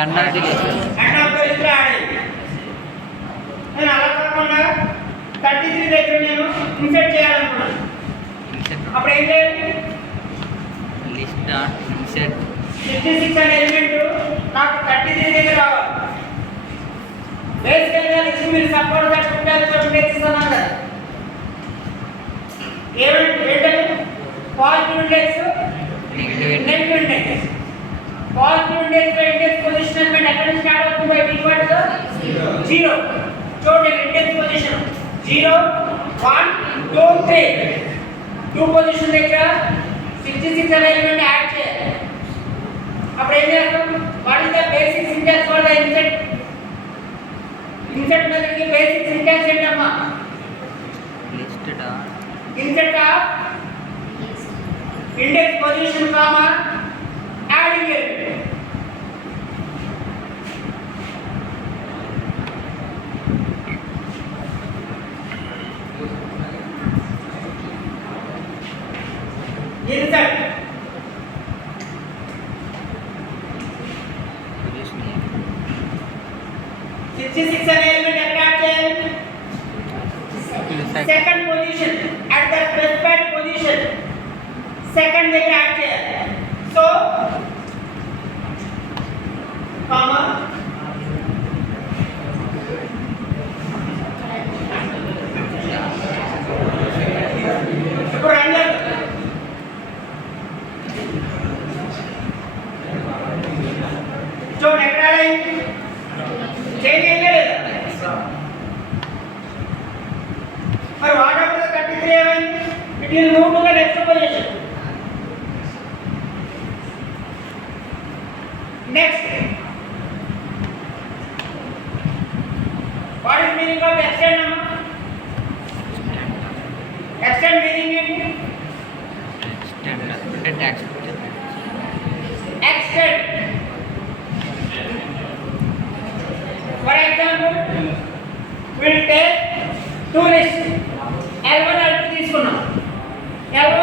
End of the list add నేను అలా కాకుండా 33 దగ్గర నేను ఇన్సర్ట్ చేయాలనుకున్నాను. అప్పుడు ఏం చేయాలి? లిస్ట్ డాట్ ఇన్సర్ట్ 56 అనే ఎలిమెంట్ నాకు 33 దగ్గర రావాలి. బేసికల్గా లిస్ట్ మీరు సపోర్ట్ గా ఇండెక్స్ అన్నాను కదా. ఏంటంటే positive index negative index. Positive index లో ఇండెక్స్ పొజిషన్ ఎలిమెంట్ ఎక్కడ నుంచి స్టార్ట్ అవుతుంది? బై డిఫాల్ట్ గా 0. చూడండి ఇండెక్స్ పొజిషన్ 0 1 2 3. 2 పొజిషన్ దగ్గర 66 అనే ఎలిమెంట్ యాడ్ చేయాలి. అప్పుడు ఏం చేస్తాం? What is the basic syntax for the insert? Insert method కి బేసిక్ సింటాక్స్ ఏంటమ్మా? List dot insert of index position comma adding element. Insert position 66 అనే ఎలిమెంట్ ఎక్కడ యాడ్ చేయాలి? Second position at the specified position second దగ్గర యాడ్ చేయాలి. సో కామా ఇప్పుడు రన్ చేద్దాం. చూడండి ఎక్కడ చేంజ్ అయిందా లేదా? మరి వాట్ ఆఫ్టర్ 33 ఏమైంది? It will move to the next position. Next what is meaning of extend అమ్మా? ఎక్స్టెండ్ మీనింగ్ ఏంటి? ఎక్స్టెండ్ అంటే text extend. For example will take 2 list L1 L2 తీసుకున్నాం. L1